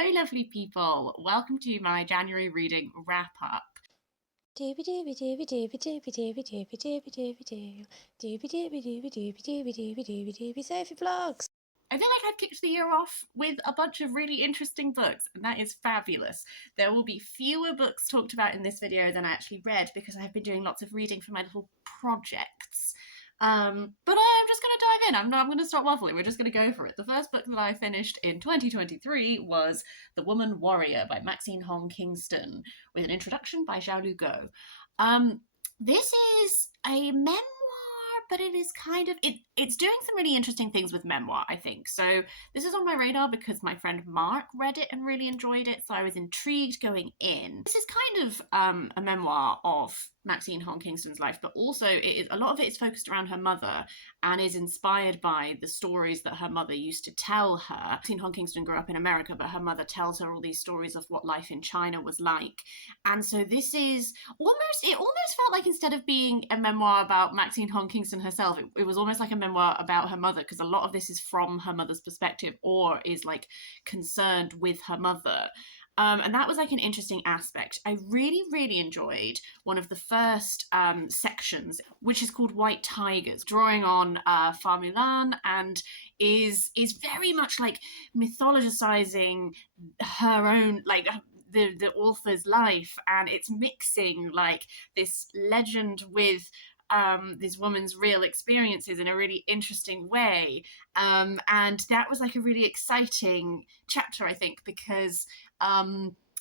Hello, lovely people. Welcome to my January reading wrap up. Doobie doobie doobie doobie doobie doobie doobie doobie doobie doo. Doobie doobie doobie doobie doobie doobie doobie doobie Sophie vlogs. I feel like I've kicked the year off with a bunch of really interesting books, and that is fabulous. There will be fewer books talked about in this video than I actually read because I've been doing lots of reading for my little projects. But I'm just going to dive in. I'm going to stop waffling. We're just going to go for it. The first book that I finished in 2023 was The Woman Warrior by Maxine Kingston, with an introduction by Zhao Lugo. This is a memoir, but it is kind of it's doing some really interesting things with memoir, I think. So this is on my radar because my friend Mark read it and really enjoyed it, so I was intrigued going in. This is kind of a memoir of Maxine Kingston's life, but also a lot of it is focused around her mother and is inspired by the stories that her mother used to tell her. Maxine Kingston grew up in America, but her mother tells her all these stories of what life in China was like. And so this is it almost felt like, instead of being a memoir about Maxine Kingston herself, it was almost like a memoir about her mother, because a lot of this is from her mother's perspective or is like concerned with her mother. And that was like an interesting aspect. I really, really enjoyed one of the first sections, which is called White Tigers, drawing on Fa Mulan, and is very much like mythologizing her own, like the author's life, and it's mixing like this legend with this woman's real experiences in a really interesting way. And that was like a really exciting chapter, I think, because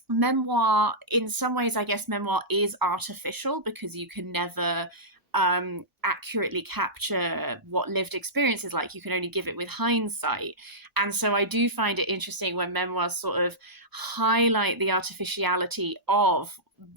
memoir, in some ways, I guess memoir is artificial because you can never accurately capture what lived experience is like. You can only give it with hindsight. And so I do find it interesting when memoirs sort of highlight the artificiality of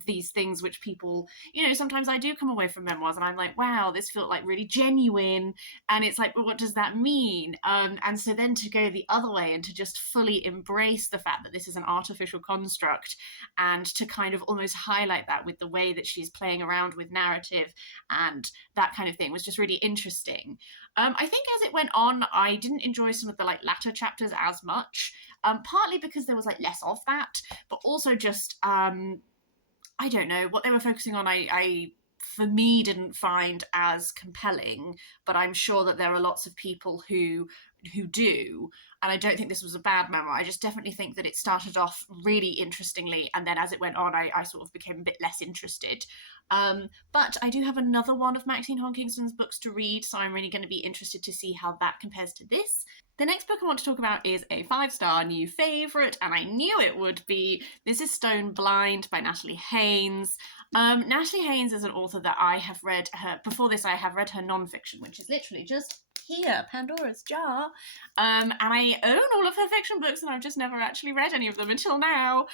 these things, which people, sometimes I do come away from memoirs and I'm like, wow, this felt like really genuine. And it's like, well, what does that mean? And so then to go the other way and to just fully embrace the fact that this is an artificial construct, and to kind of almost highlight that with the way that she's playing around with narrative and that kind of thing, was just really interesting. I think as it went on, I didn't enjoy some of the like latter chapters as much, partly because there was like less of that, but also just I don't know, what they were focusing on, I for me didn't find as compelling, but I'm sure that there are lots of people who do, and I don't think this was a bad memoir. I just definitely think that it started off really interestingly, and then as it went on, I sort of became a bit less interested. But I do have another one of Maxine Kingston's books to read, so I'm really going to be interested to see how that compares to this. The next book I want to talk about is a 5-star new favourite, and I knew it would be. This is Stone Blind by Natalie Haynes. Natalie Haynes is an author that I have read her, before this I have read her non-fiction, which is literally just here, Pandora's Jar. And I own all of her fiction books, and I've just never actually read any of them until now.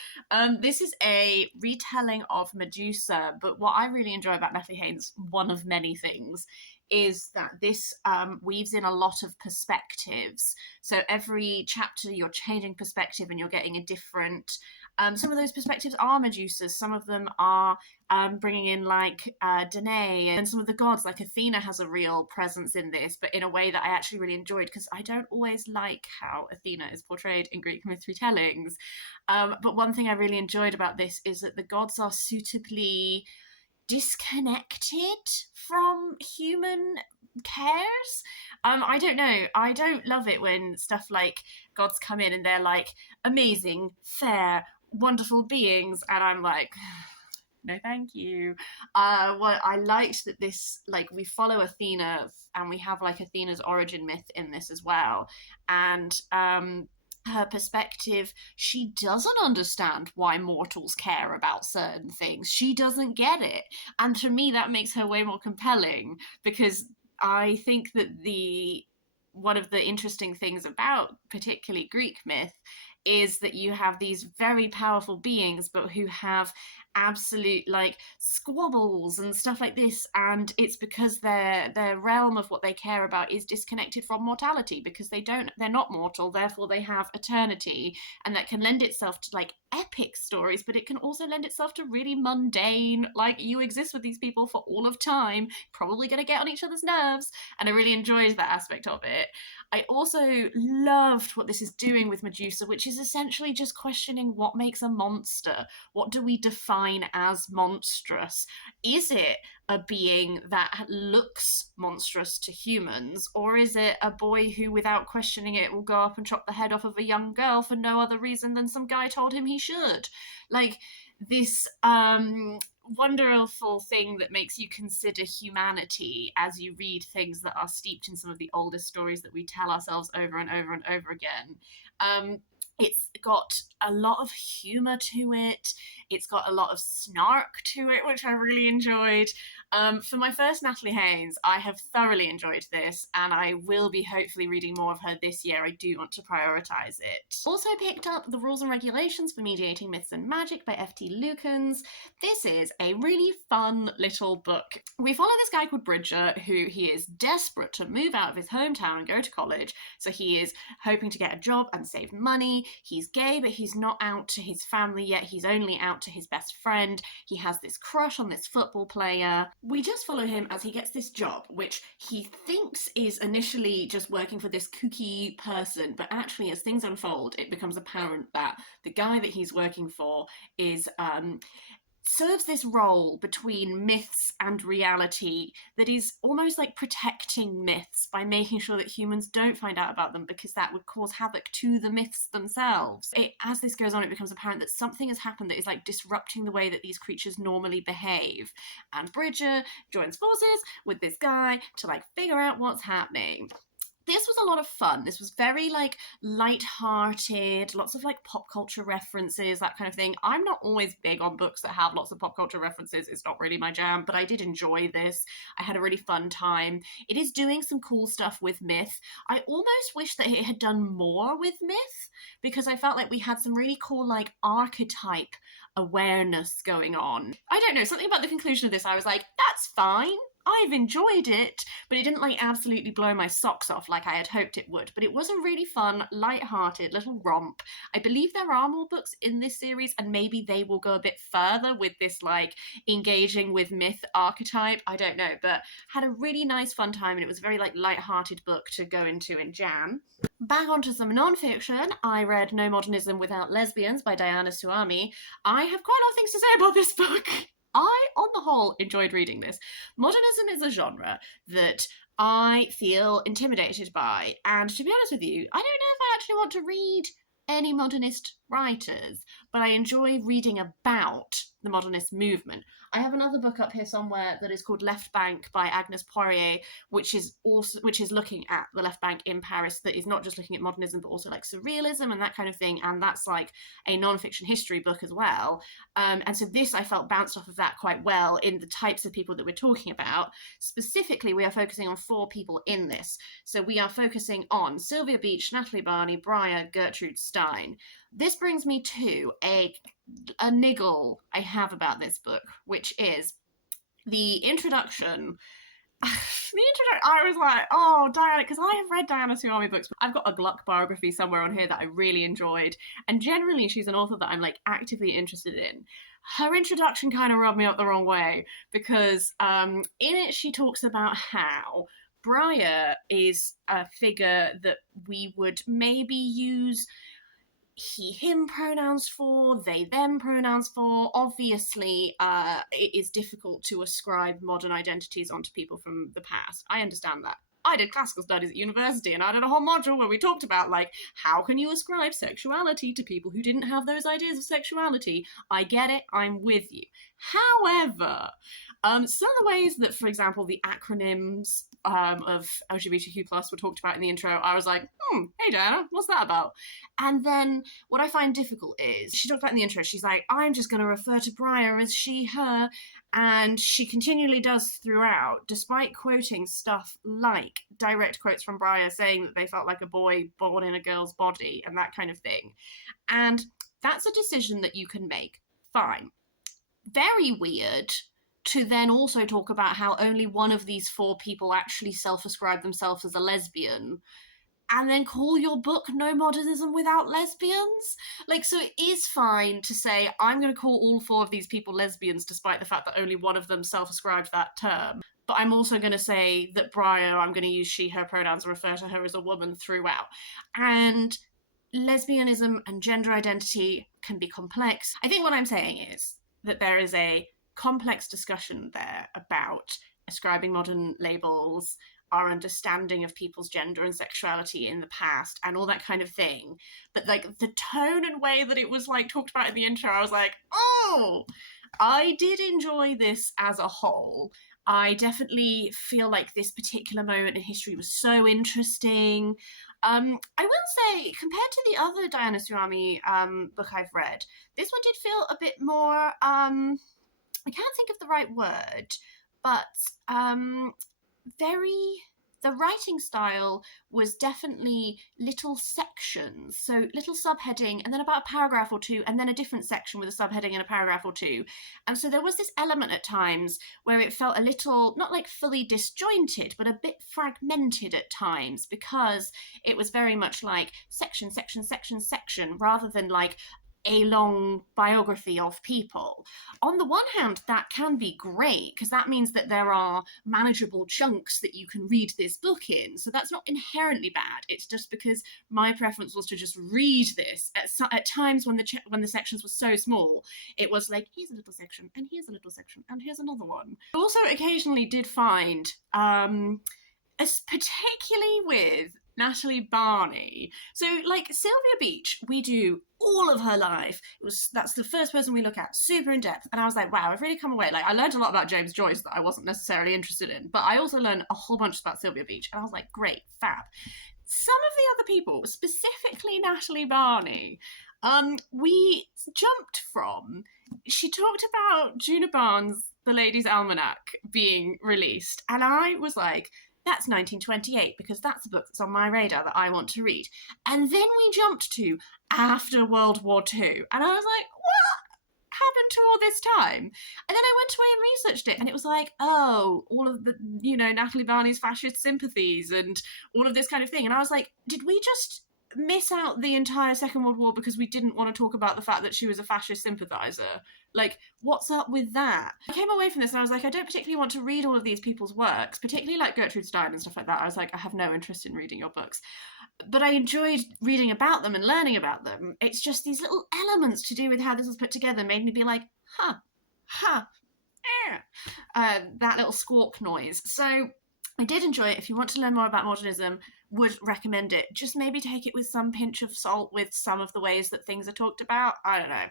This is a retelling of Medusa, but what I really enjoy about Natalie Haynes, one of many things, is that this weaves in a lot of perspectives. So every chapter you're changing perspective and you're getting a different... some of those perspectives are Medusas, some of them are bringing in like Danae, and some of the gods, like Athena has a real presence in this, but in a way that I actually really enjoyed, because I don't always like how Athena is portrayed in Greek myth retellings. But one thing I really enjoyed about this is that the gods are suitably disconnected from human cares. I don't know. I don't love it when stuff like gods come in and they're like amazing, fair, wonderful beings, and I'm like, no thank you. Well, I liked that this, like, we follow Athena, and we have like Athena's origin myth in this as well, and her perspective, she doesn't understand why mortals care about certain things. She doesn't get it, and to me that makes her way more compelling, because I think that one of the interesting things about particularly Greek myth is that you have these very powerful beings, but who have absolute like squabbles and stuff like this, and it's because their realm of what they care about is disconnected from mortality, because they're not mortal, therefore they have eternity, and that can lend itself to like epic stories, but it can also lend itself to really mundane, like, you exist with these people for all of time, probably going to get on each other's nerves, and I really enjoyed that aspect of it. I also loved what this is doing with Medusa, which is essentially just questioning what makes a monster. What do we define as monstrous? Is it a being that looks monstrous to humans, or is it a boy who, without questioning it, will go up and chop the head off of a young girl for no other reason than some guy told him he should? Like, this wonderful thing that makes you consider humanity as you read things that are steeped in some of the oldest stories that we tell ourselves over and over and over again. It's got a lot of humour to it. It's got a lot of snark to it, which I really enjoyed. For my first Natalie Haynes, I have thoroughly enjoyed this, and I will be hopefully reading more of her this year. I do want to prioritise it. Also picked up The Rules and Regulations for Mediating Myths and Magic by F.T. Lukens. This is a really fun little book. We follow this guy called Bridger, who he is desperate to move out of his hometown and go to college, so he is hoping to get a job and save money. He's gay, but he's not out to his family yet. He's only out to his best friend. He has this crush on this football player. We just follow him as he gets this job, which he thinks is initially just working for this kooky person, but actually as things unfold, it becomes apparent that the guy that he's working for is serves this role between myths and reality that is almost like protecting myths by making sure that humans don't find out about them, because that would cause havoc to the myths themselves. As this goes on, it becomes apparent that something has happened that is like disrupting the way that these creatures normally behave, and Bridger joins forces with this guy to like figure out what's happening. This was a lot of fun. This was very like light-hearted, lots of like pop culture references, that kind of thing. I'm not always big on books that have lots of pop culture references. It's not really my jam, but I did enjoy this. I had a really fun time. It is doing some cool stuff with myth. I almost wish that it had done more with myth, because I felt like we had some really cool like archetype awareness going on. I don't know, something about the conclusion of this, I was like, that's fine. I've enjoyed it, but it didn't like absolutely blow my socks off like I had hoped it would. But it was a really fun, light-hearted little romp. I believe there are more books in this series, and maybe they will go a bit further with this like engaging with myth archetype. I don't know, but had a really nice fun time, and it was a very like light-hearted book to go into in jam. Back onto some non-fiction, I read No Modernism Without Lesbians by Diana Souhami. I have quite a lot of things to say about this book. I, on the whole, enjoyed reading this. Modernism is a genre that I feel intimidated by, and to be honest with you, I don't know if I actually want to read any modernist writers, but I enjoy reading about the modernist movement. I have another book up here somewhere that is called Left Bank by Agnes Poirier, which is looking at the left bank in Paris, that is not just looking at modernism but also like surrealism and that kind of thing, and that's like a non-fiction history book as well. And so this I felt bounced off of that quite well in the types of people that we're talking about. Specifically, we are focusing on 4 people in this. So we are focusing on Sylvia Beach, Natalie Barney, Briar, Gertrude Stein. This brings me to a niggle I have about this book, which is the introduction. I was like, oh, Diana, because I have read Diana Souhami books. I've got a Gluck biography somewhere on here that I really enjoyed, and generally she's an author that I'm like actively interested in. Her introduction kind of rubbed me up the wrong way, because in it she talks about how Briar is a figure that we would maybe use he, him pronouns for, they, them pronouns for. Obviously, it is difficult to ascribe modern identities onto people from the past. I understand that. I did classical studies at university, and I did a whole module where we talked about, like, how can you ascribe sexuality to people who didn't have those ideas of sexuality? I get it, I'm with you. However, some of the ways that, for example, the acronyms of LGBTQ+ were talked about in the intro, I was like, hey Diana, what's that about? And then what I find difficult is, she talked about in the intro, she's like, I'm just going to refer to Briar as she, her, and she continually does throughout, despite quoting stuff like direct quotes from Briar saying that they felt like a boy born in a girl's body and that kind of thing. And that's a decision that you can make. Fine. very weird to then also talk about how only one of these four people actually self-ascribe themselves as a lesbian, and then call your book No Modernism Without Lesbians. Like, so it is fine to say, I'm going to call all four of these people lesbians, despite the fact that only one of them self-ascribed that term. But I'm also going to say that Briar, I'm going to use she, her pronouns, and refer to her as a woman throughout. And lesbianism and gender identity can be complex. I think what I'm saying is that there is a complex discussion there about ascribing modern labels, our understanding of people's gender and sexuality in the past, and all that kind of thing. But like the tone and way that it was like talked about in the intro, I was like, oh, I did enjoy this as a whole. I definitely feel like this particular moment in history was so interesting. I will say, compared to the other Diana Souhami book I've read, this one did feel a bit more, I can't think of the right word, but very, the writing style was definitely little sections, so little subheading and then about a paragraph or two and then a different section with a subheading and a paragraph or two. And so there was this element at times where it felt a little, not like fully disjointed, but a bit fragmented at times, because it was very much like section, section, section, section, rather than like a long biography of people. On the one hand, that can be great because that means that there are manageable chunks that you can read this book in. So that's not inherently bad. It's just because my preference was to just read this at times when the sections were so small. It was like, here's a little section, and here's a little section, and here's another one. I also occasionally did find, as particularly with Natalie Barney. So, like, Sylvia Beach, we do all of her life. That's the first person we look at, super in depth. And I was like, wow, I've really come away. Like, I learned a lot about James Joyce that I wasn't necessarily interested in, but I also learned a whole bunch about Sylvia Beach. And I was like, great, fab. Some of the other people, specifically Natalie Barney, we jumped from. She talked about Juna Barnes' The Ladies' Almanac being released, and I was like, that's 1928 because that's the book that's on my radar that I want to read. And then we jumped to after World War II, and I was like, what happened to all this time? And then I went away and researched it, and it was like, oh, all of the, Natalie Barney's fascist sympathies and all of this kind of thing. And I was like, did we just miss out the entire Second World War because we didn't want to talk about the fact that she was a fascist sympathizer? Like, what's up with that? I came away from this and I was like, I don't particularly want to read all of these people's works, particularly like Gertrude Stein and stuff like that. I was like, I have no interest in reading your books. But I enjoyed reading about them and learning about them. It's just these little elements to do with how this was put together made me be like, that little squawk noise. So I did enjoy it. If you want to learn more about modernism, would recommend it. Just maybe take it with some pinch of salt with some of the ways that things are talked about. I don't know.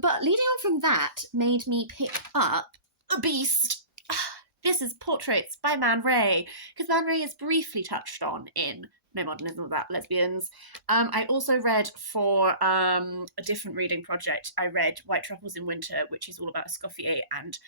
But leading on from that made me pick up a beast. This is Portraits by Man Ray, because Man Ray is briefly touched on in No Modernism Without Lesbians. I also read for a different reading project, I read White Truffles in Winter, which is all about Escoffier and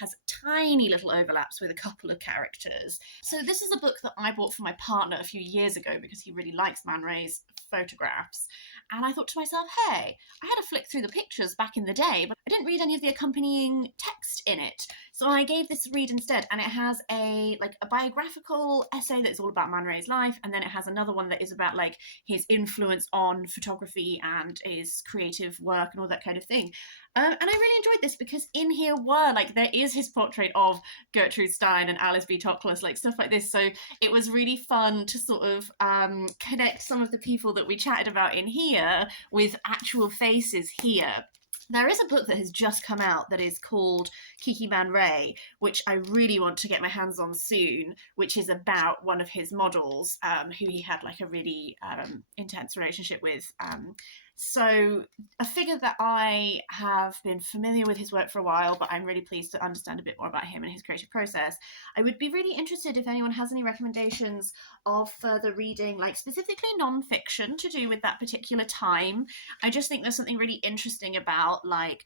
has tiny little overlaps with a couple of characters. So this is a book that I bought for my partner a few years ago because he really likes Man Ray's photographs. And I thought to myself, hey, I had a flick through the pictures back in the day, but I didn't read any of the accompanying text in it. So I gave this a read instead, and it has a biographical essay that's all about Man Ray's life, and then it has another one that is about like his influence on photography and his creative work and all that kind of thing. And I really enjoyed this because in here there is his portrait of Gertrude Stein and Alice B. Toklas, like stuff like this. So it was really fun to sort of connect some of the people that we chatted about in here with actual faces here. There is a book that has just come out that is called Kiki Man Ray, which I really want to get my hands on soon, which is about one of his models who he had like a really intense relationship with. So a figure that I have been familiar with his work for a while, but I'm really pleased to understand a bit more about him and his creative process. I would be really interested if anyone has any recommendations of further reading, like specifically non-fiction to do with that particular time. I just think there's something really interesting about like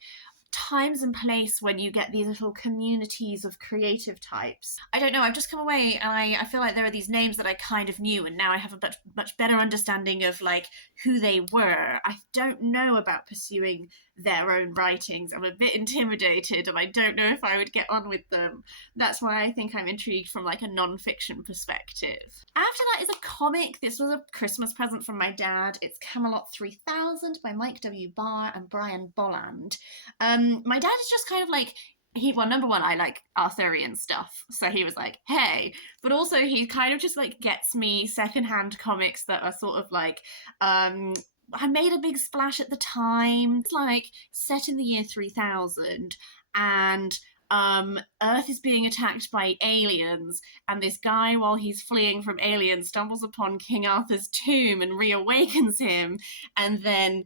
times and place when you get these little communities of creative types. I don't know, I've just come away and I feel like there are these names that I kind of knew, and now I have a much better understanding of like who they were. I don't know about pursuing their own writings. I'm a bit intimidated and I don't know if I would get on with them. That's why I think I'm intrigued from like a non-fiction perspective. After that is a comic. This was a Christmas present from my dad. It's Camelot 3000 by Mike W. Barr and Brian Bolland. My dad is just kind of like, number one, I like Arthurian stuff, so he was like, hey, but also he kind of just like gets me secondhand comics that are sort of like I made a big splash at the time. It's like set in the year 3000, and Earth is being attacked by aliens, and this guy, while he's fleeing from aliens, stumbles upon King Arthur's tomb and reawakens him, and then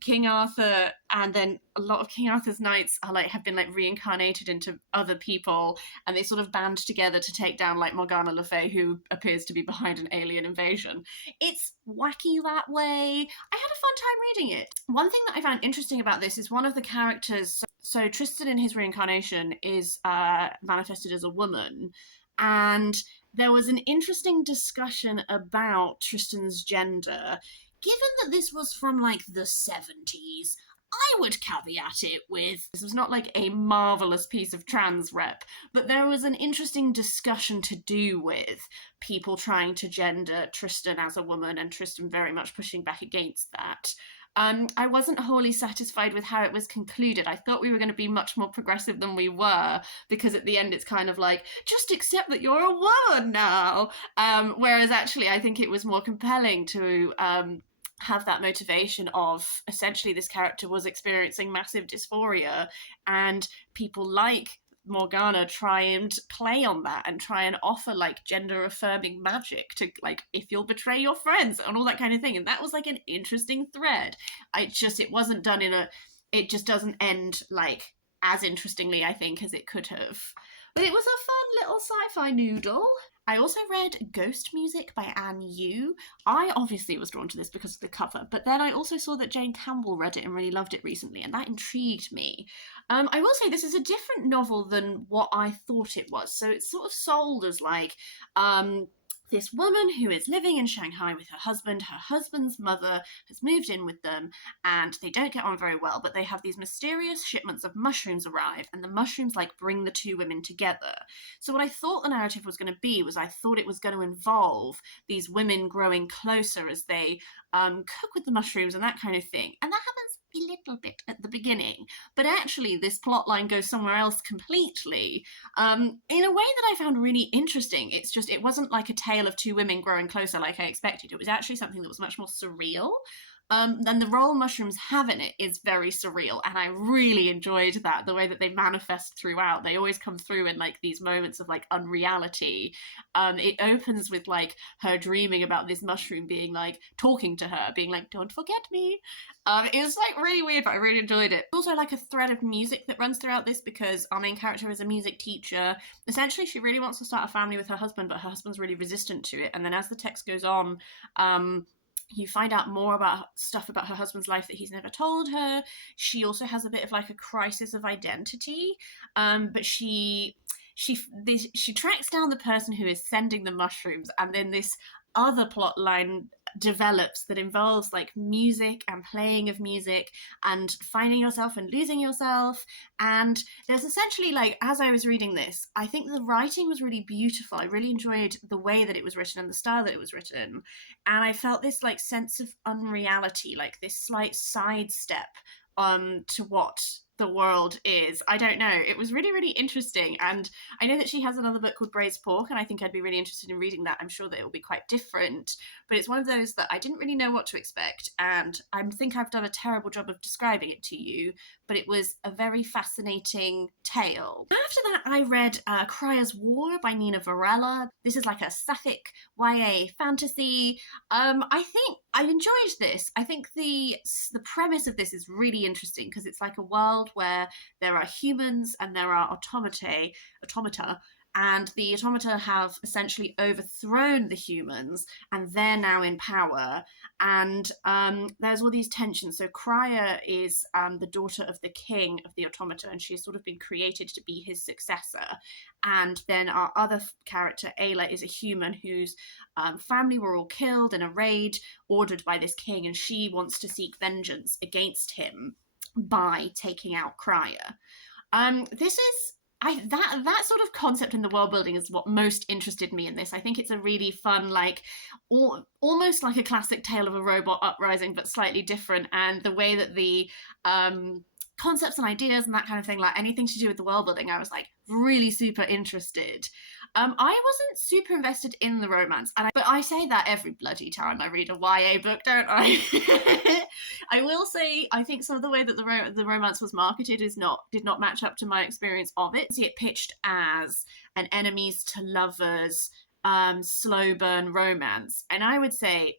King Arthur, and then a lot of King Arthur's knights are like have been like reincarnated into other people, and they sort of band together to take down like Morgana Le Fay, who appears to be behind an alien invasion. It's wacky that way. I had a fun time reading it. One thing that I found interesting about this is one of the characters. So Tristan in his reincarnation is manifested as a woman, and there was an interesting discussion about Tristan's gender. Given that this was from like the 70s, I would caveat it with this was not like a marvelous piece of trans rep, but there was an interesting discussion to do with people trying to gender Tristan as a woman and Tristan very much pushing back against that. I wasn't wholly satisfied with how it was concluded. I thought we were going to be much more progressive than we were, because at the end it's kind of like, just accept that you're a woman now. Whereas actually I think it was more compelling to have that motivation of essentially this character was experiencing massive dysphoria, and people like Morgana try and play on that and try and offer like gender affirming magic to like, if you'll betray your friends and all that kind of thing. And that was like an interesting thread. It wasn't done it just doesn't end like as interestingly, I think, as it could have. But it was a fun little sci-fi noodle. I also read Ghost Music by Anne Yu. I obviously was drawn to this because of the cover, but then I also saw that Jane Campbell read it and really loved it recently, and that intrigued me. I will say this is a different novel than what I thought it was. So it's sort of sold as like this woman who is living in Shanghai with her husband. Her husband's mother has moved in with them, and they don't get on very well, but they have these mysterious shipments of mushrooms arrive, and the mushrooms like bring the two women together. So what I thought the narrative was going to be was I thought it was going to involve these women growing closer as they cook with the mushrooms and that kind of thing. And that happens a little bit at the beginning, but actually this plot line goes somewhere else completely, in a way that I found really interesting. It wasn't like a tale of two women growing closer like I expected. It was actually something that was much more surreal. And the role mushrooms have in it is very surreal, and I really enjoyed that, the way that they manifest throughout. They always come through in like these moments of like unreality. It opens with like her dreaming about this mushroom being like talking to her, being like, don't forget me. It was like really weird, but I really enjoyed it. Also like a thread of music that runs throughout this, because our main character is a music teacher. Essentially she really wants to start a family with her husband, but her husband's really resistant to it. And then as the text goes on, you find out more about stuff about her husband's life that he's never told her. She also has a bit of like a crisis of identity, but she tracks down the person who is sending the mushrooms, and then this other plot line develops that involves like music and playing of music and finding yourself and losing yourself. And there's essentially like, as I was reading this, I think the writing was really beautiful. I really enjoyed the way that it was written and the style that it was written, and I felt this like sense of unreality, like this slight sidestep to what the world is. I don't know. It was really, really interesting. And I know that she has another book called Braised Pork, and I think I'd be really interested in reading that. I'm sure that it will be quite different, but it's one of those that I didn't really know what to expect. And I think I've done a terrible job of describing it to you, but it was a very fascinating tale. After that, I read Crier's War by Nina Varela. This is like a sapphic YA fantasy. I think I enjoyed this. I think the premise of this is really interesting, because it's like a world where there are humans and there are automata, and the automata have essentially overthrown the humans, and they're now in power. And there's all these tensions. So Crier is the daughter of the king of the automata, and she's sort of been created to be his successor. And then our other character, Ayla, is a human whose family were all killed in a raid ordered by this king, and she wants to seek vengeance against him by taking out Crier. This is that sort of concept in the world building is what most interested me in this. I think it's a really fun, like almost like a classic tale of a robot uprising, but slightly different. And the way that the concepts and ideas and that kind of thing, like anything to do with the world building, I was like really super interested. I wasn't super invested in the romance, but I say that every bloody time I read a YA book, don't I? I will say, I think some of the way that the romance was marketed did not match up to my experience of it. See, it pitched as an enemies to lovers, slow burn romance, and I would say,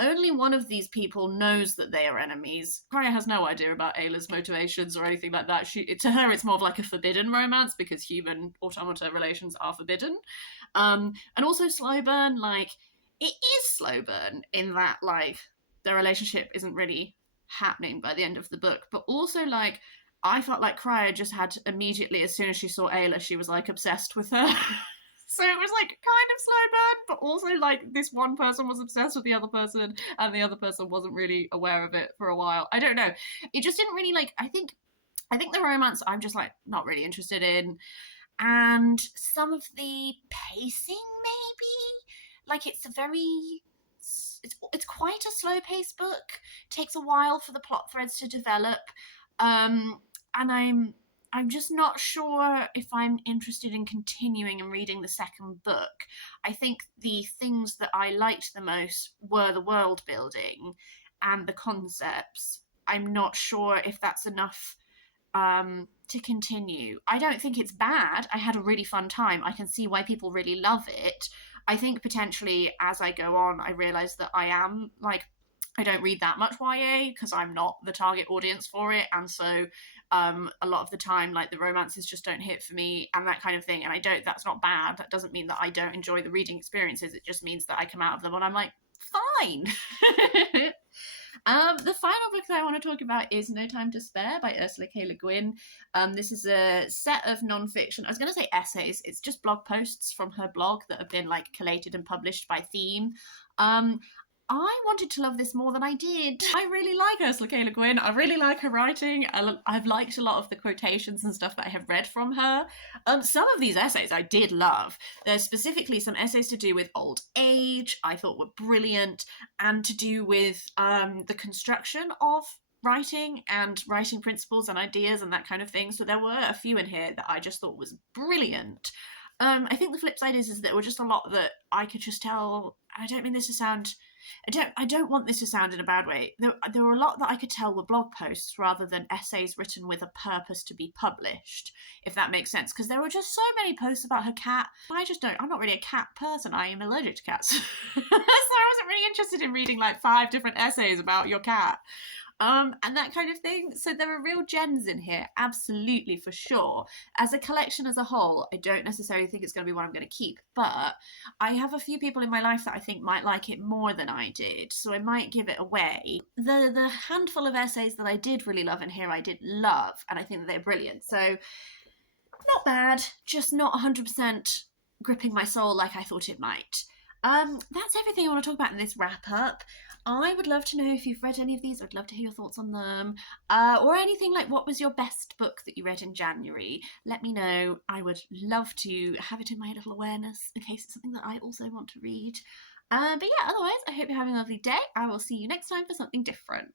only one of these people knows that they are enemies. Crier has no idea about Ayla's motivations or anything like that. To her, it's more of like a forbidden romance because human automata relations are forbidden. And also slow burn, like, it is slow burn in that, like, their relationship isn't really happening by the end of the book. But also, like, I felt like Crier just had immediately, as soon as she saw Ayla, she was, like, obsessed with her. So it was like kind of slow burn, but also like this one person was obsessed with the other person and the other person wasn't really aware of it for a while. I don't know. It just didn't really like, I think the romance I'm just like not really interested in. And some of the pacing maybe, like it's quite a slow paced book. It takes a while for the plot threads to develop. And I'm just not sure if I'm interested in continuing and reading the second book. I think the things that I liked the most were the world building and the concepts. I'm not sure if that's enough to continue. I don't think it's bad. I had a really fun time. I can see why people really love it. I think potentially as I go on, I realise that I am like, I don't read that much YA because I'm not the target audience for it, and so a lot of the time, like the romances just don't hit for me and that kind of thing. And that's not bad. That doesn't mean that I don't enjoy the reading experiences. It just means that I come out of them and I'm like, fine. The final book that I want to talk about is No Time to Spare by Ursula K. Le Guin. This is a set of non-fiction. I was going to say essays. It's just blog posts from her blog that have been like collated and published by theme. I wanted to love this more than I did. I really like Ursula K. Le Guin. I really like her writing. I've liked a lot of the quotations and stuff that I have read from her. Some of these essays I did love. There's specifically some essays to do with old age I thought were brilliant, and to do with the construction of writing and writing principles and ideas and that kind of thing. So there were a few in here that I just thought was brilliant. I think the flip side is that there were just a lot that I could just tell. I don't mean this to sound... I don't want this to sound in a bad way. There were a lot that I could tell were blog posts rather than essays written with a purpose to be published, if that makes sense. Because there were just so many posts about her cat. I'm not really a cat person. I am allergic to cats. So I wasn't really interested in reading like 5 different essays about your cat. And that kind of thing. So there are real gems in here, absolutely, for sure. As a collection as a whole, I don't necessarily think it's going to be one I'm going to keep, but I have a few people in my life that I think might like it more than I did, so I might give it away. The handful of essays that I did really love in here, I did love, and I think that they're brilliant. So not bad, just not 100% gripping my soul like I thought it might. That's everything I want to talk about in this wrap up. I would love to know if you've read any of these. I'd love to hear your thoughts on them. Or anything like, what was your best book that you read in January? Let me know. I would love to have it in my little awareness in case it's something that I also want to read. But yeah, otherwise, I hope you're having a lovely day. I will see you next time for something different.